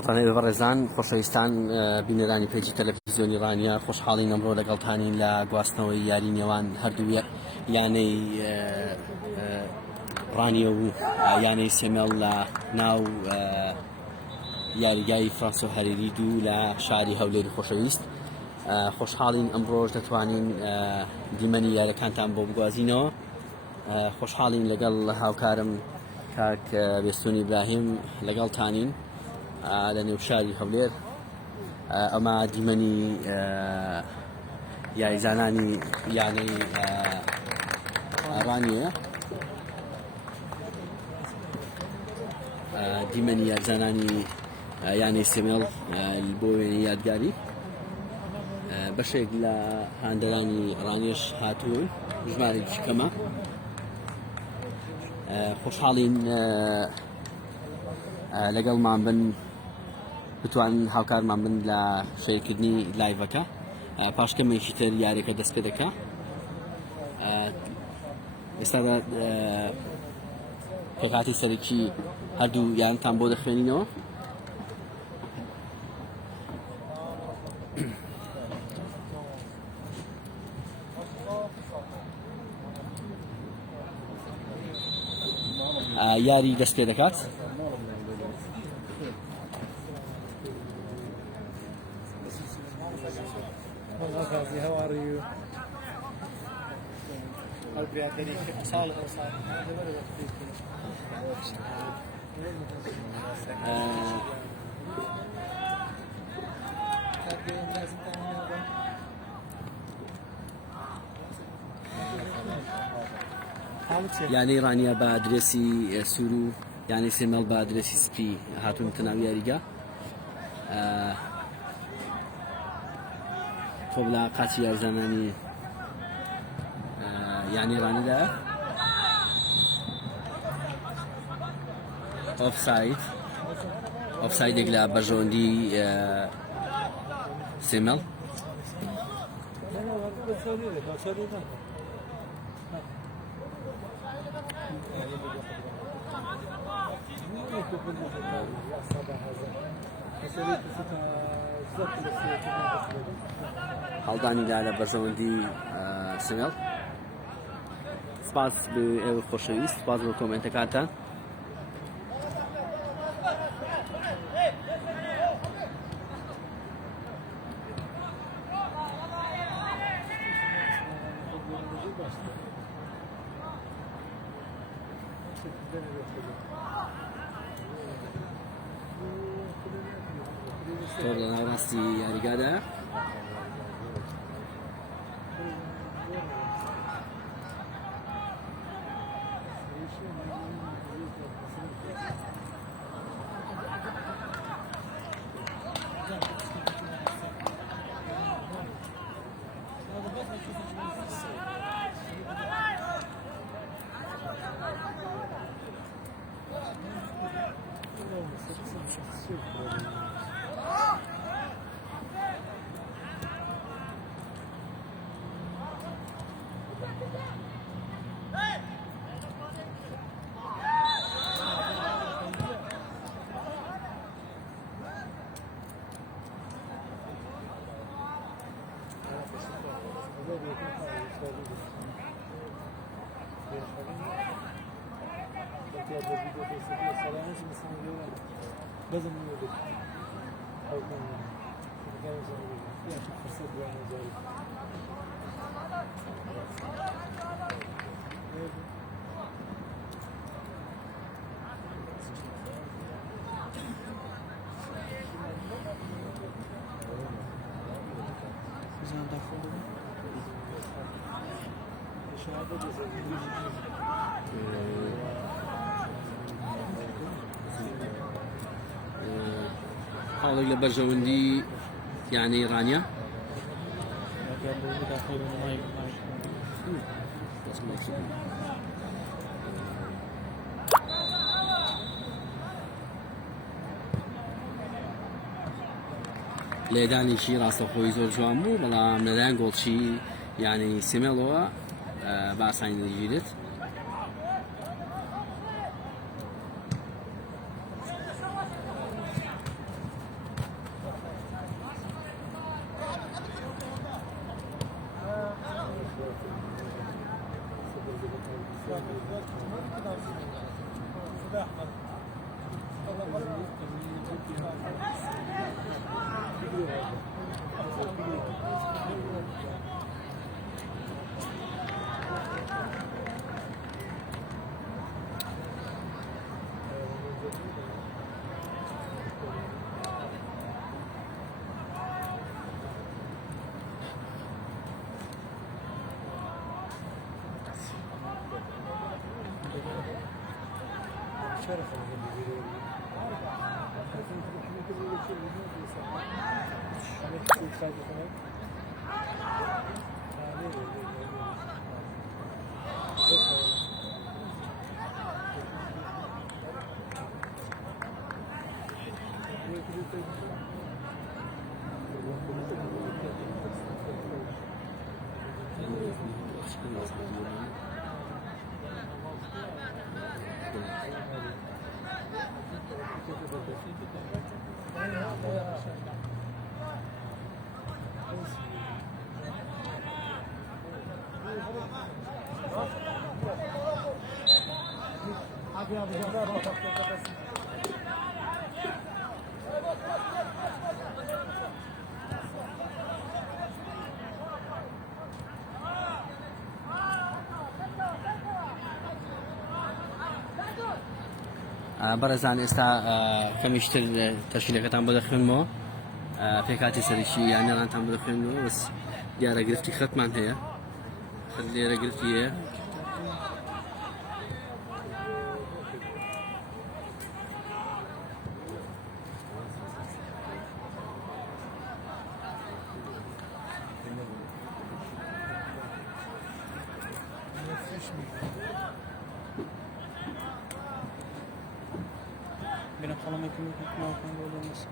دڵتانەی بەڕێزان خۆشەویستان بینەرانی پیجی تەلەڤیزیۆنی ڕانیە خۆشحاڵین ئەمڕۆ لەگەڵتانین لە گواستنەوەی یاری نێوان هەردوو یانەی ڕانیە و یانەی سێمێڵ لە ناو یاریگای فرانسۆ هەرێری دوو لە شاری هەولێری خۆشەویست. خۆشحاڵین ئەمڕۆژ دەتوانین دیمەنی یاریەکانتان بۆ بگوازینەوە. خۆشحاڵین لەگەڵ هاوکارم کاک بێستوونی ئیبراهیم لەگەڵتانین لە نێو شاری هەولێر. ئەمە دیمەنی یاریزانانی یانەی ڕانیە، دیمەنی یاریزانانی یانەی سێمێڵ بۆ وێنەی یادگاری. بەشێک لە هاندەرانی ڕانیەش هاتوون ژمارەی کەمە. خۆشحاڵین لەگەڵمان بن، بتوانین هاوکارمان بن لە شێرکردنی لایڤەکە. پاشکەمێکی تر یاریەکە دەست پێ دەکا. ئێستادا پێکهاتی سەرەکی هەردوو یانتان بۆ دەخوێنینەوە. یاری دەست پێ دەکات. How are you? یانەی ڕانیە بە ئادرێسی سوور و یانەی سێمێڵ بە ئادرێسی سپی هاتوون تەناو یاریگا. خۆ بڵا قاچی یاریزانانی یانی ڕانیدا ئۆفسایدێک لە بەرژەوەندی سێمێڵ. هەڵدانی لا لە بەرژەوەندی سێمێڵ. سپاس بە ئێوە خۆشەویست، سپاس بۆ کۆمنتەکانتان. تۆر لە ناوڕاستی یاریگادا لازم نودك أو يعطيك فرصة بوانا ذلك. حاڵێک لە بەرژەوەندی یانەی ئیرانیا لێدانێکی ڕاستەخۆی زۆر جوان بوو بەڵام لەلایەن گۆڵچی یانی سێمێڵەوە باسانی دەگیرێت بەڕێزان ئێستا کەمیشتر تەشکیلەکەتان بۆ دەخوێنمەوە پێکاتی سەرکی یانێڕانتان بۆ دەخوێنمەوە بەس دیارە گرفتی خەتمان هەیە خەت لێرە گرفتی هەیە Benim halam ekmek altında olmaz.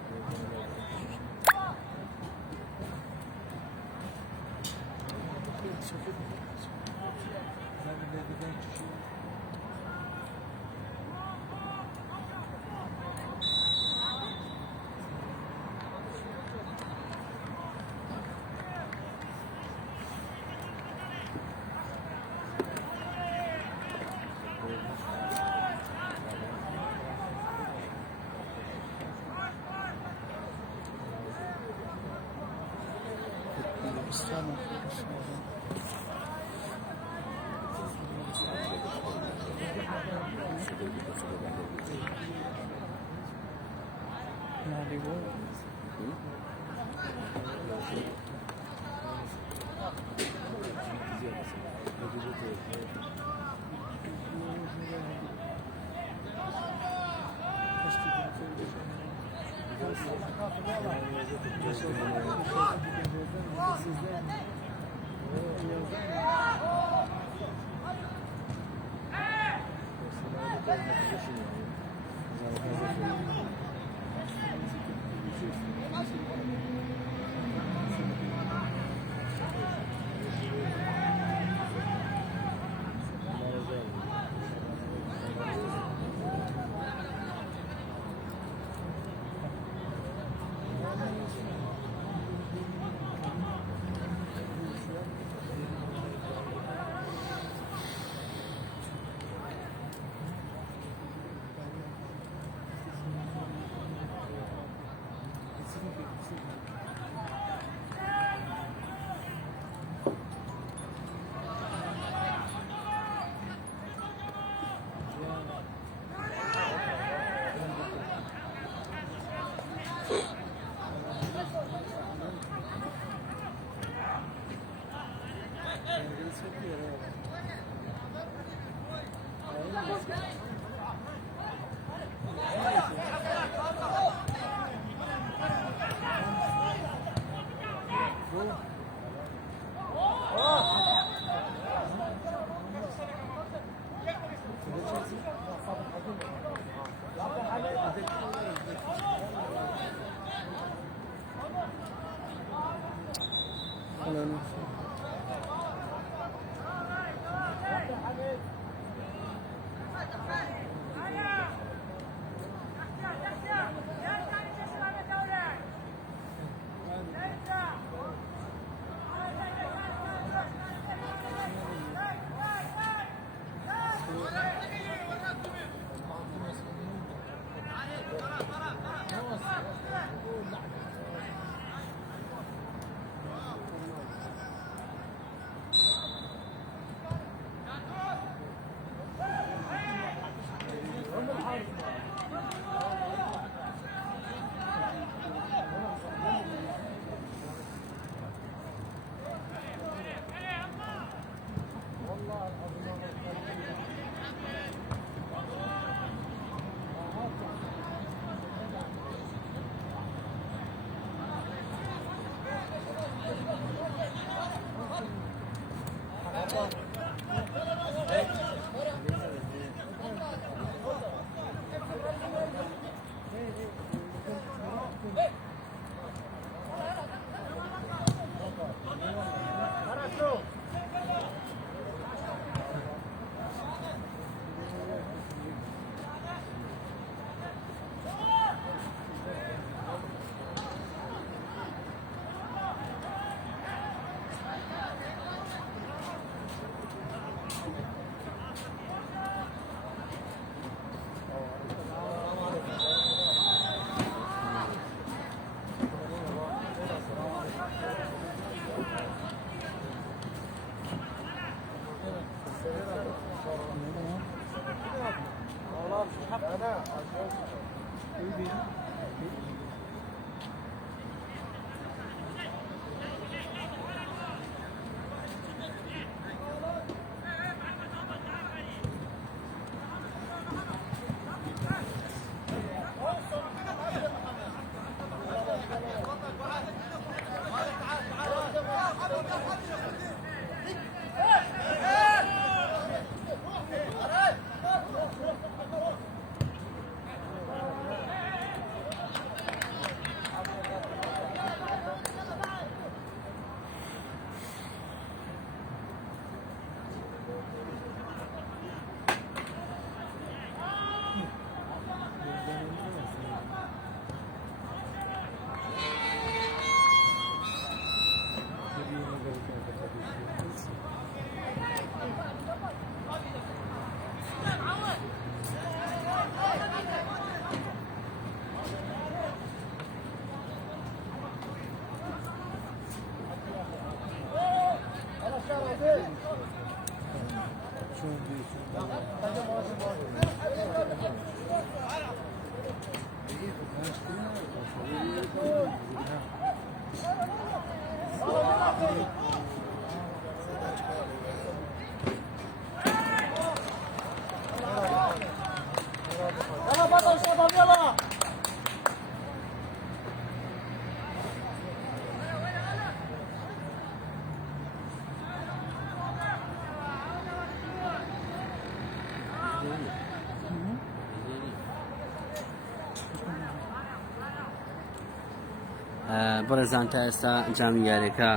بەڕێزان تا ئێستا جامی یاریەکە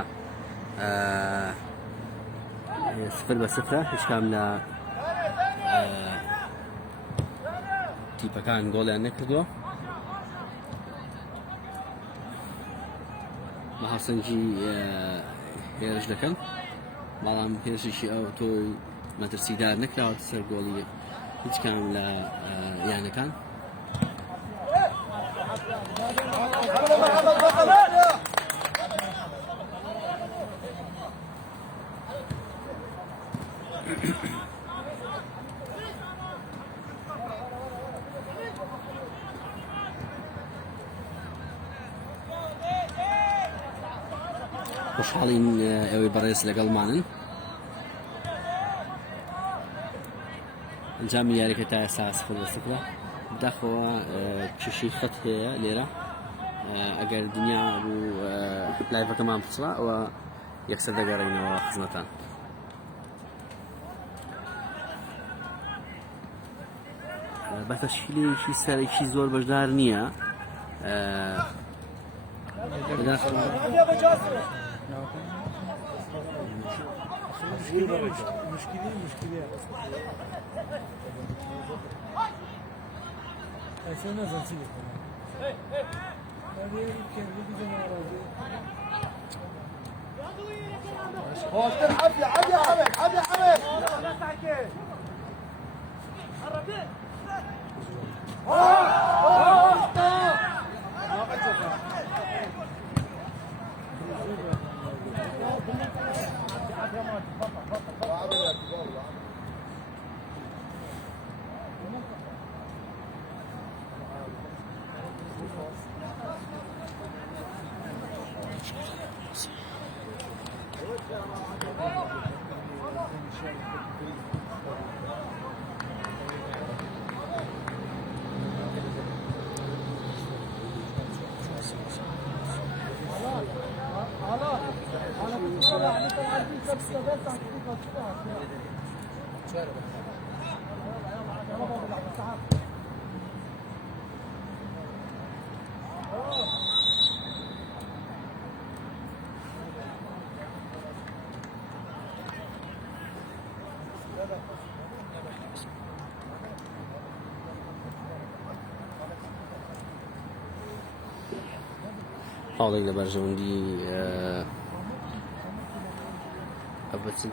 0-0 هیچ کام لە تیپەکان گۆڵیان نەکردووە. بە هەڵسەنگی هێرش دەکەن، بەڵام هێرشیشی ئەو تۆی مەترسیدار نەکراوە سەر گۆڵی هیچ کام لە یانەکان. خوشحاڵین ئێوەی بەڕێز لەگەڵمانن. جامی یاریکە تا ئێستا 0-0 داخەوە کشی خەت هەیە لێرە ئەگەر دنیا بوو لایڤەکەمان بچڕا ئەوە یەکسەر دەگەڕێنەوە خزمەتان. بە تەشکیلێکی سەرێکی زۆر بەشدار نییە مشكلة أنا زنسيلك هذه يمكن بدي عبي عبي عبي عبي هەوڵێک لە بەرژەوەندی ئەبەچی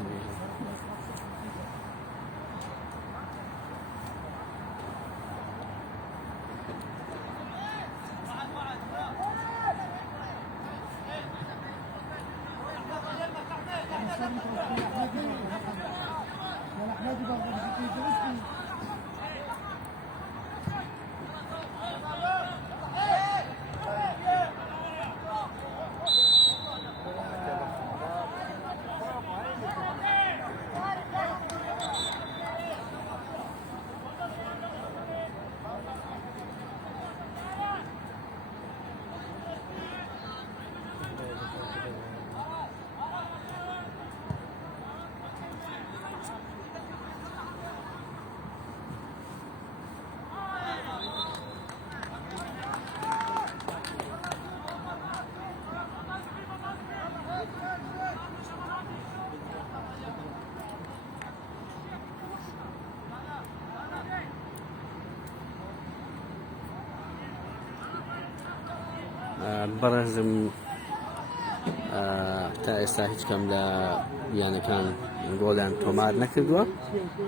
بەڕێزم تا ئێستا هیچ کەم لە یانەکان گۆڵیان تۆمار نەکردووە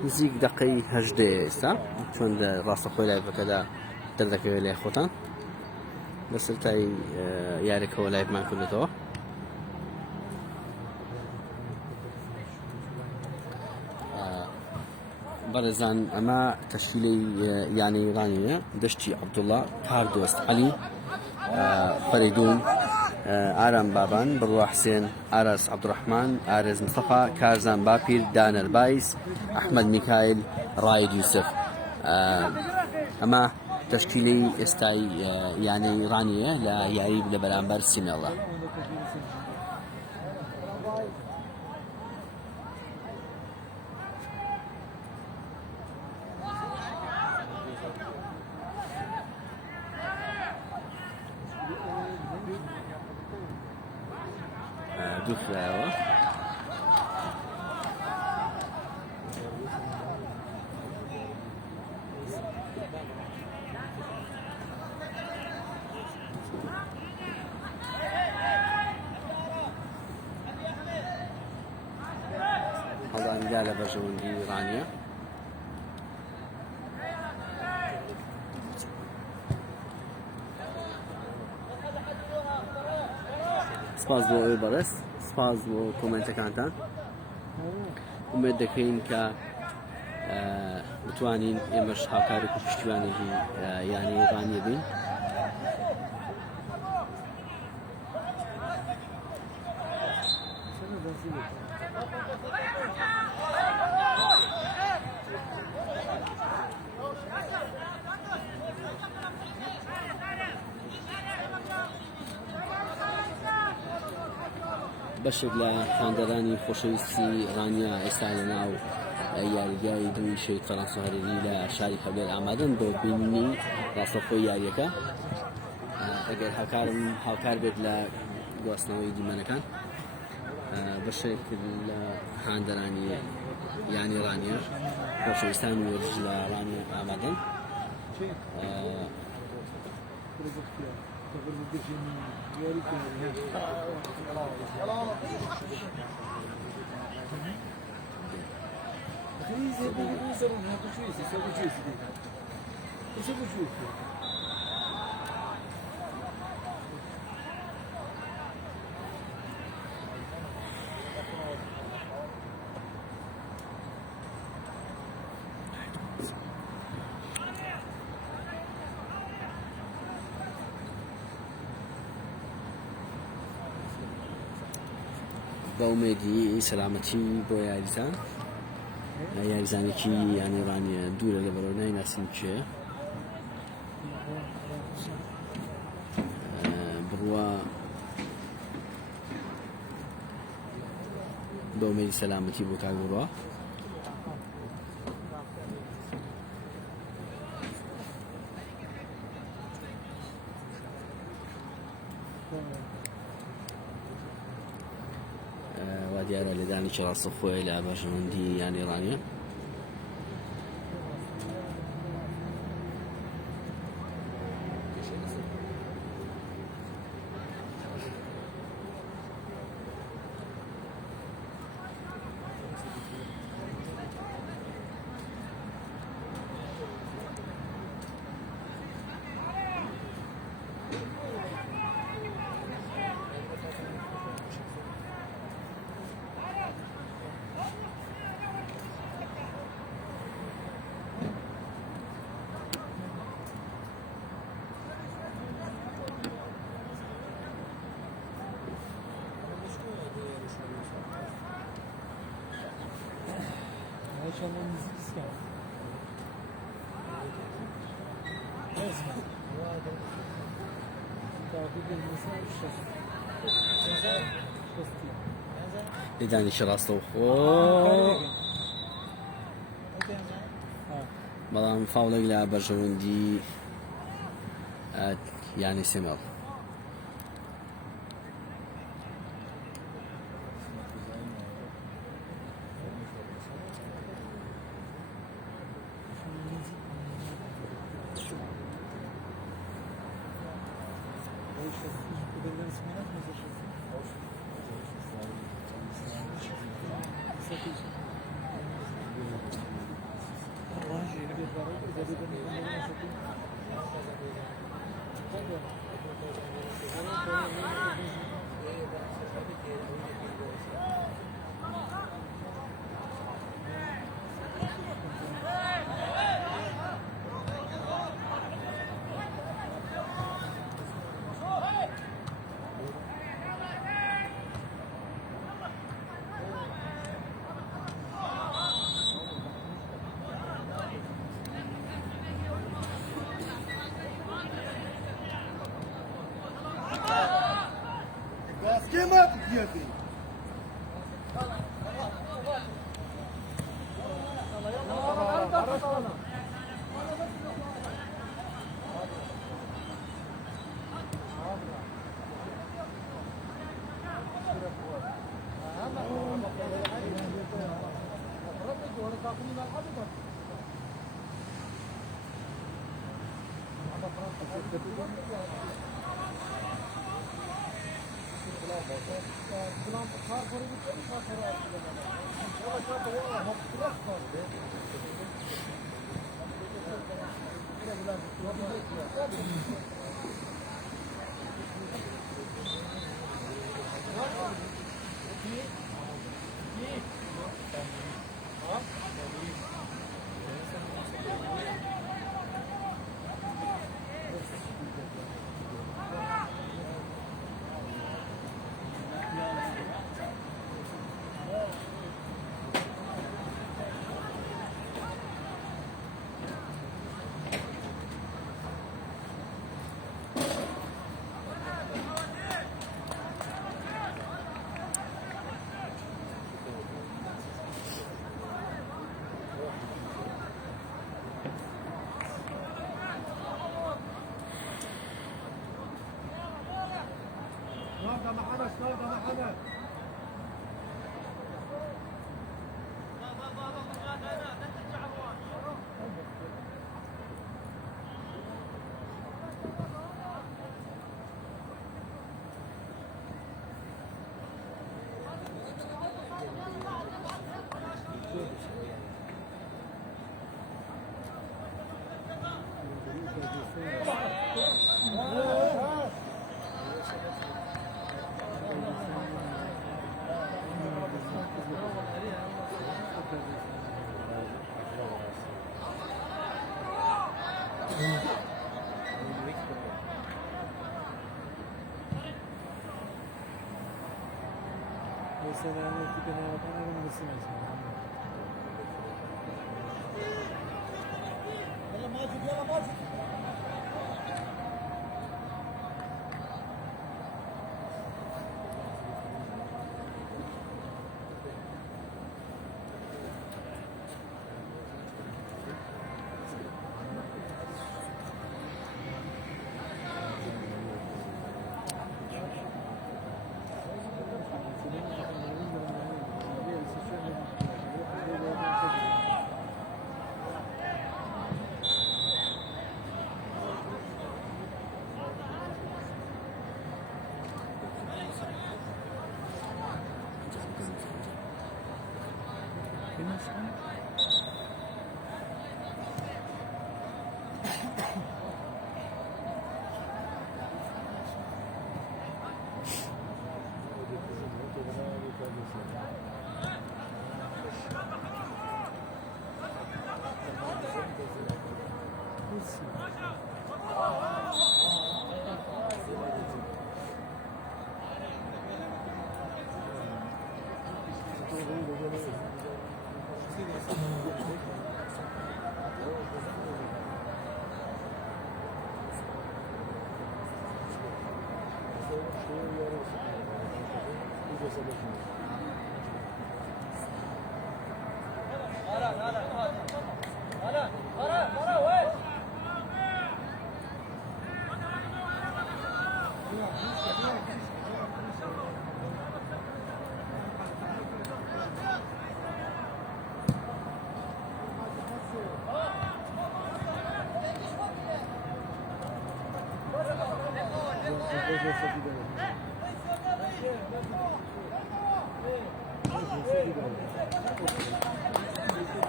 نزیک دەقەی 18 ئێستا چۆن ڕاستەخۆی لایڤەکەدا دەردەکەوێت لای خۆتان لە سەرەتای یاریەکەوە لایڤمان کردێتەوە. بەڕێزان ئەمە تەشکیلەی یانی ڕانیە دەشتی عەبدوڵڵا، کاردۆست عەلی، فەریدون، ئارام بابان، بڕوا حسێن، ئاراس عەبدوڕەحمان، ئارێز مستەفا، کارزان باپیر، دانەر بایس، ئەحمەد میکایل، ڕاید یوسف. ئەمە تەشکیلەی ئێستای یانەی ڕانیە لە یاری لە بەرامبەر سینەڵە. دووخراوە هەڵدانگا لە بەرژەوەندی ڕانیە. سپاس بۆ ئەوەی بەڕێز، سپاس بۆ کۆمنتەکانتان. ئومێد دەکەین کە بتوانین ئێمەش هاوکارێک و پشتیوانێکی یانی ڕانیە بین. بەشێک لە خاندەرانی خۆشەویستی ڕانیا ئێستا لەناو یاریگای دوی شەید فەرەنسا هەرێری لە شاری هەولێر ئامادەن بۆ بینینی ڕاستەوخۆی یاریەکە. ئەگەر هاوکار بێت لە گواستنەوەی دیمەنەکان بەشێک لە خاندەرانی یانی ڕانیا خۆشەویستان وەرزش لە ڕانیا ئامادەن. بەومێدی سەلامەتی بۆ یاریزان، یاریزانێکی یانی ڕانیە دوورە لە بەرەو نایناسین کێ بڕوا بەومێدی سەلامەتی بۆ کاک بڕوا. وا دیارە لەدانێکی ڕاستەوخۆی لە بەژەوەندی یانی ڕانیە. لێدانێکی ڕاستەوخۆ بەڵام فاوڵێک لە بەرژەوەندی یانی سێمەڵ. حمد Mesela yani tipine yapan ayrılmasın mesela. يلا ماجد يلا ماجد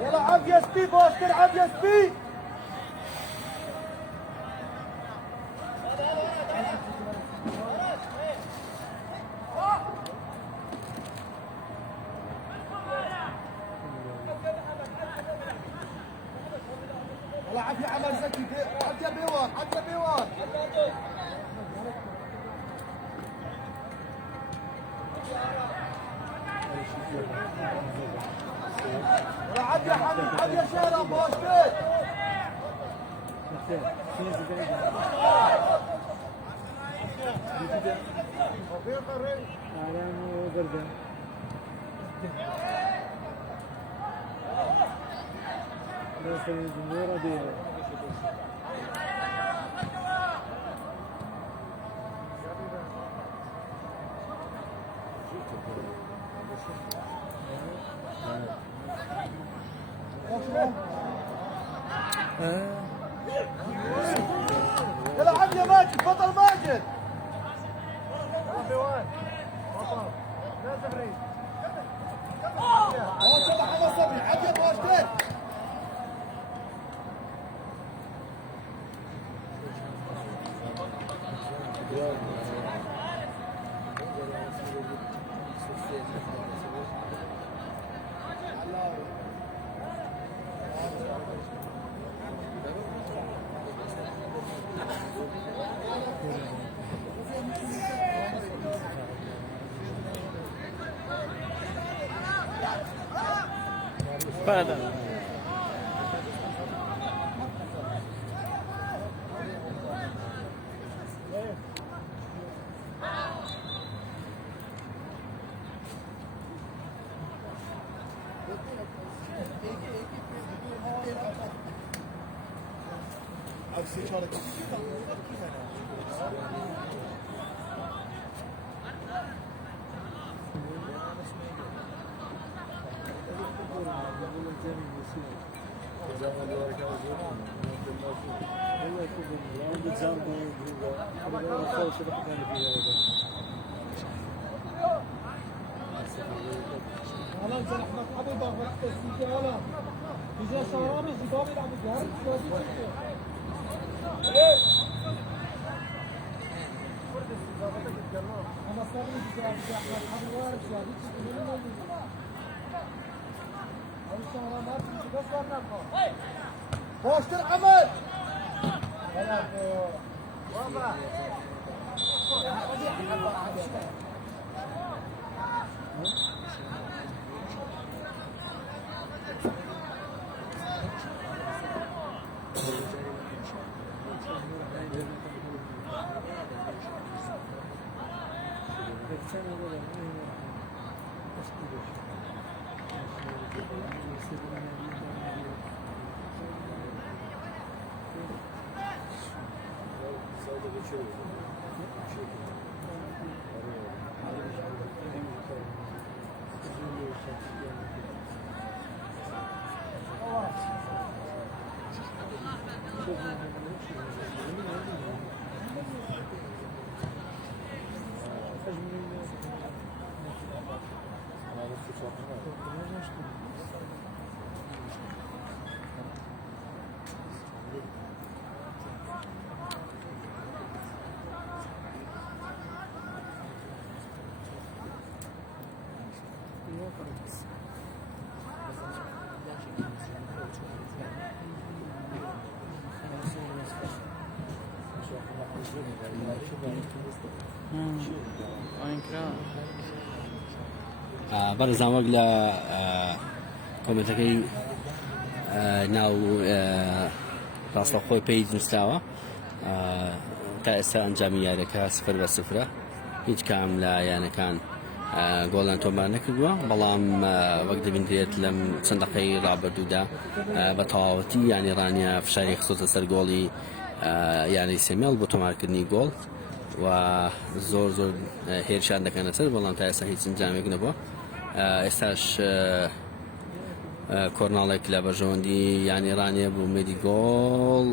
يلا عب يا سبي بوس تلعب يا سبي يلا عب يا عمر زكي عب يا بيوان عب يا بيوان يلا عب يا حمد عب يا شهرة بوس بيت يلا عب يا ماجد بطل ماجد محمد صبري عب يا بوس بيت Para. عكسي شارك هلا انت احمد حبيبي وقت السيكه هلا تجي شرامي زباب يلعبوا جهاز انا صار لي احمد حبيبي وارد شادي بوشتر عمل بەڕێزان وەک لە کۆمنتەکەی ناو ڕاستەوخۆی پێی نووسراوە تا ئێستا ئەنجامی یاریەکە 0-0 هیچ کام لە یانەکان گۆڵیان تۆمار نەکردووە بەڵام وەک دەبینرێت لەم چەند دەقەی ڕابردوودا بە تەواوەتی یانی ڕانیا فشاری خستۆتە سەر گۆڵی یانی سێمیاڵ بۆ تۆمارکردنی گۆڵ و زۆر زۆر هێرشان دەکەنە سەر بەڵام تا ئێستا هیچ ئەنجامێک نەبووە ئێستاش کۆرناڵێک لە بەژەوەندی یانی ڕانیە بۆ مێدی گۆڵ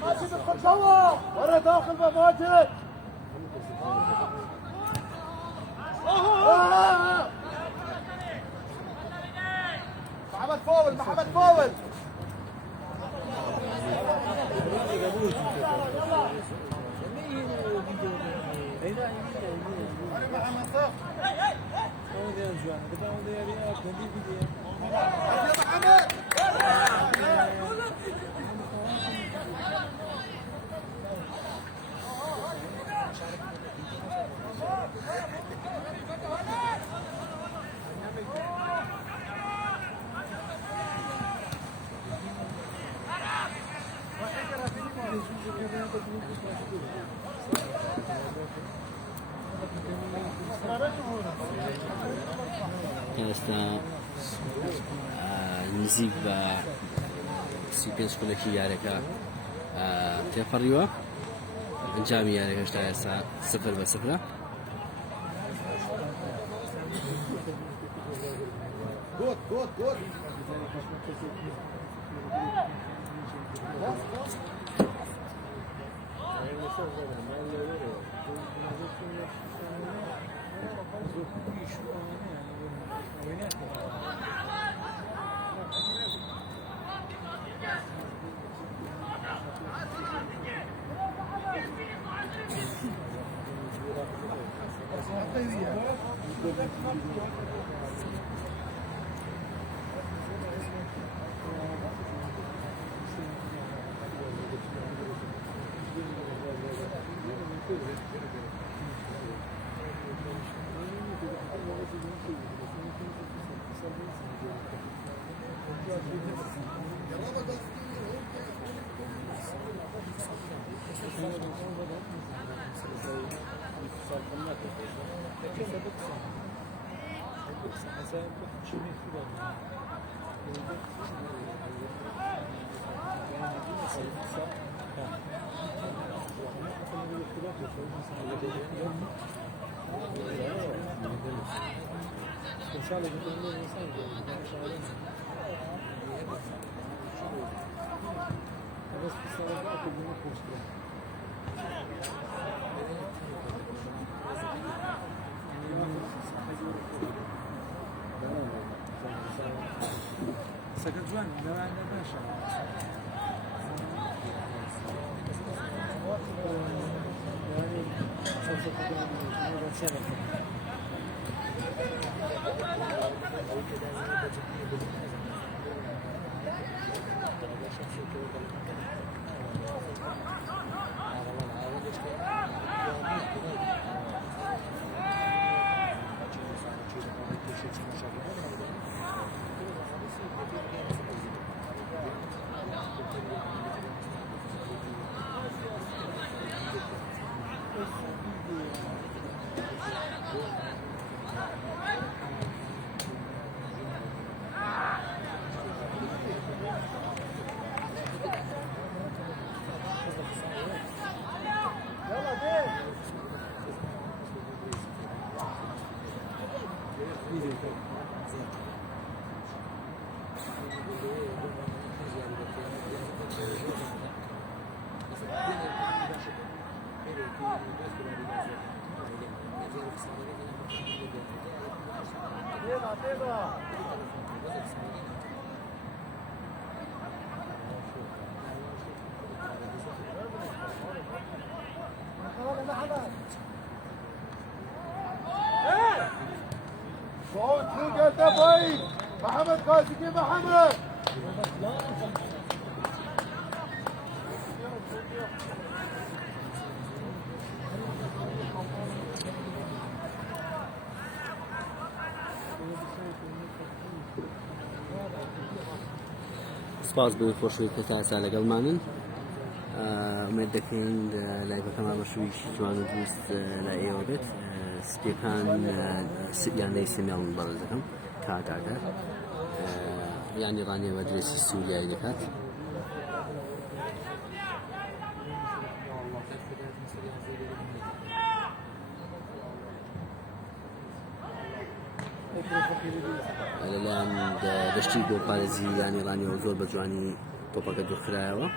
ماجد ادخل جوا ورا داخل بماجد محمد فاول محمد فاول ئێستا نزیک بە 35 خولەکی یاریەکە تێپەڕیوە ئەنجامی یاریەکەش تا ئێستا 0-0 جود جود جود Speciale che prende non sai adesso stavo qua con un posto Sakın Juan, ne var ne aşağı. Yani çok çok önemli. صوت شو قلت ابوي محمد قاسي محمد سپاس بۆ خۆشەویستە تا ئێستا لەگەڵمانن ئومێد دەکەین لایڤەکەمان بە شوویشی جوان و دروست لای ئێوە بێت سپیەکان یانەی سێمیان بەڕێز دەکەم کاتاکە یانی ڕانێوە درێسی سووریایی دەکات لەلایەن دەشتی بۆ پارێزی یانی ڕانیەوە زۆر بە جوانی تۆپەکە دوورخرایەوە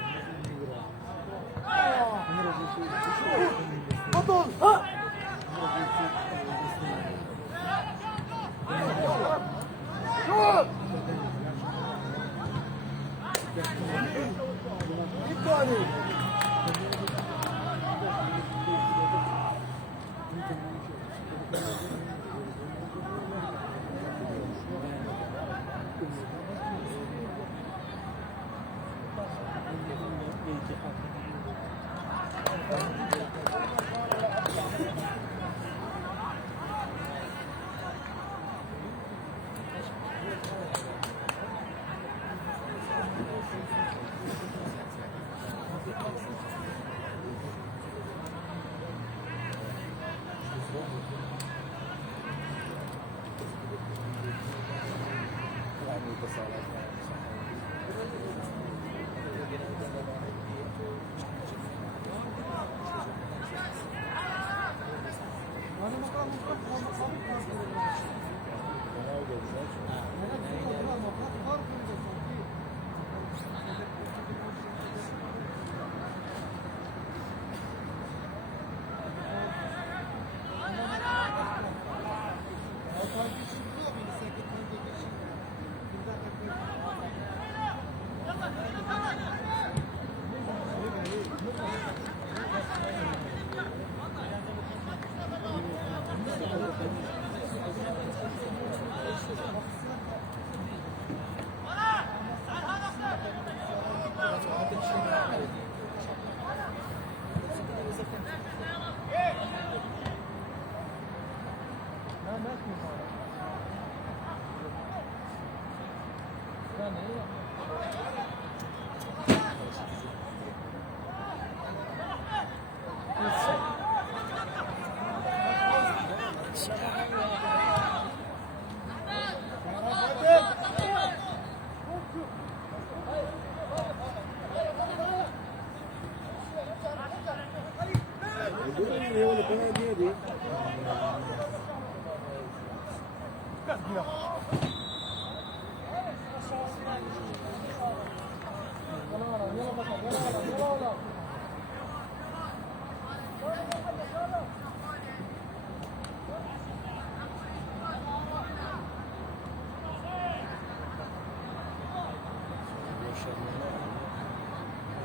ثانية ولا ثمانية دي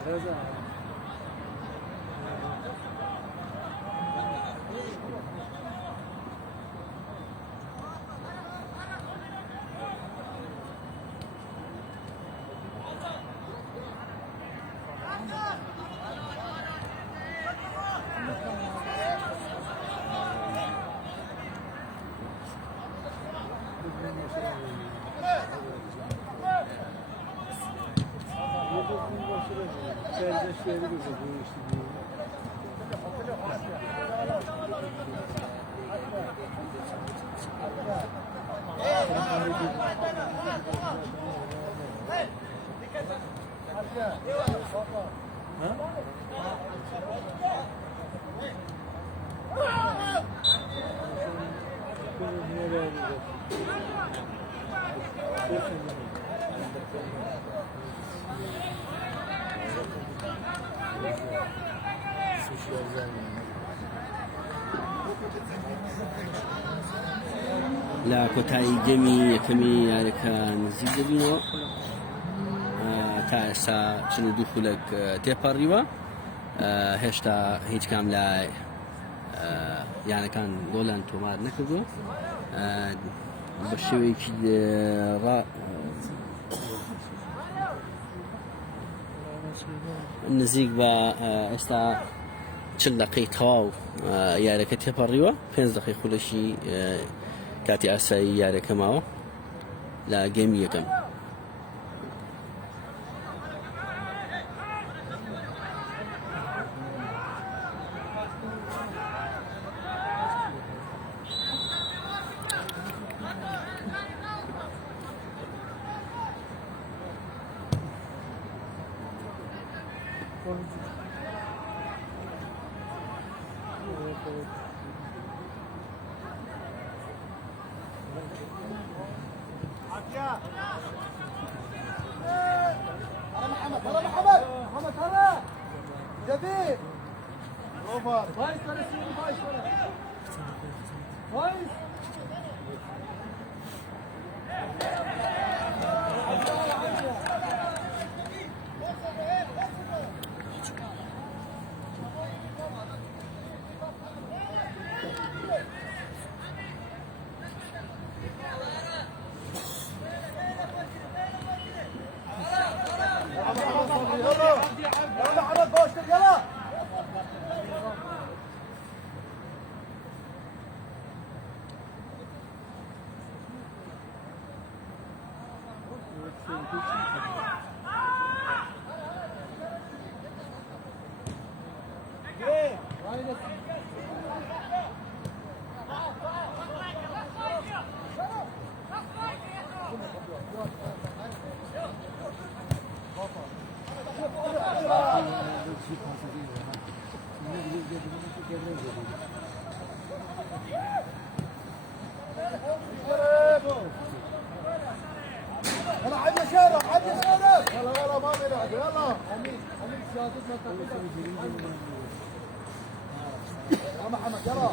هذا لا کۆتایی گەمی یەکەمی یاریەکان نزیک دەبینەوە تا ئێستا 42 خولەک تێپەڕیوە هێشتا هیچ کام لە یانەکان گۆڵیان تۆمار نەکردووە بە شێوەیەکی نزیک بە ئێستا 40 دقەی تەواو یاریەکە تێپەڕیوە 5 دقەی خولەشی کاتی ئاسایی یاریەکە ماوە لە گەمی یەکەم جديد اوفر كويس كويس يلا عرض بوشتك يلا يلا عدي شارع عدي شارع يلا ما بيلعب يلا حميد سيادتنا يا محمد يلا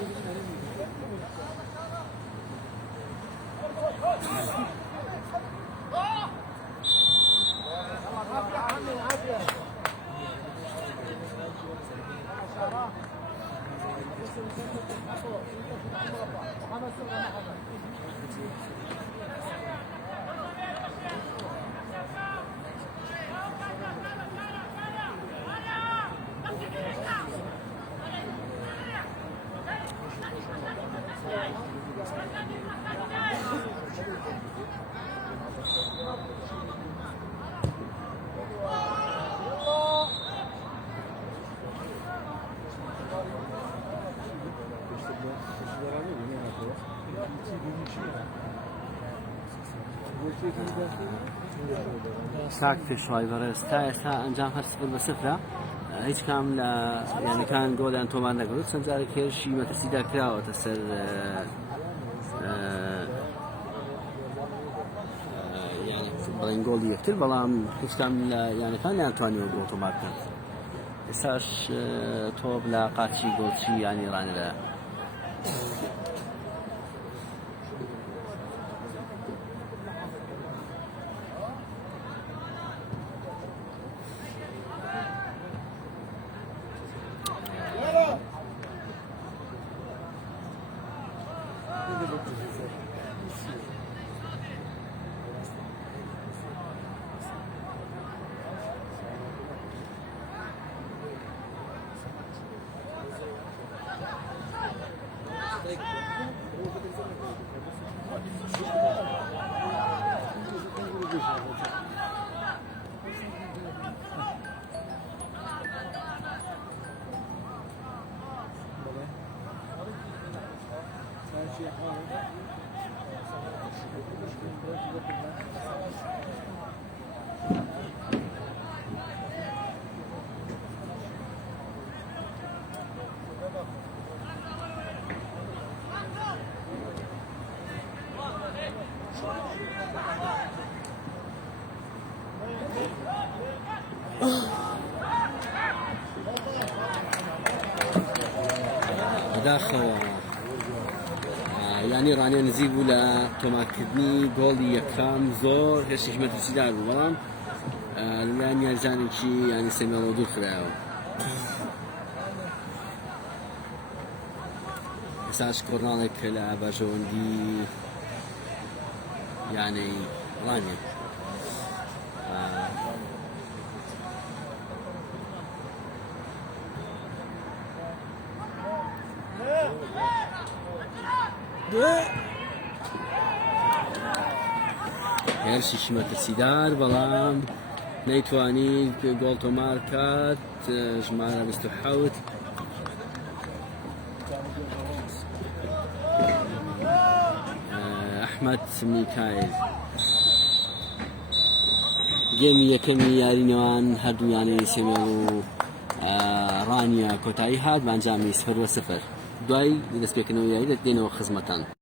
کاک پێشوای بەڕێز تا ئێستا ئەنجام هەر 0-0 هیچ کام لە یانەکان گۆڵیان تۆمار نەگرت چەند جارێک هێرشی مەترسیدا کراوەتە سەر بەڵێن گۆڵی یەکتر بەڵام هیچ کام لە یانەکان نەیانتوانیوە گۆڵ تۆمار بکەن ئێستاش تۆپ لە قاچی گۆڵچی یانی ڕانەدایە بەداخەوە یانی ڕانێ نزیک بوو لە تۆمارکردنی گۆڵی یەکەم زۆر هێرشێکی مەترسیدار بوو بەڵام لەلایەن یاریزانێکی ینی سەمیێڵەوە دوور خرایەوە ئێستاش کۆرناڵێک لە بەژەوەندی یانەی ڕانێ هێرشێکی مەترسیدار بەڵام نەیتوانی گۆڵ تۆمار کات ژمارە 27 ئەحمەد میکایل گێمی یەکەمی یارینەوان هەردوویانەی سێمێڵ و ڕانیە کۆتایی هات بەنجامی 0-0 دوای دەستپێکردنەوەی یاری دێنەوە خزمەتان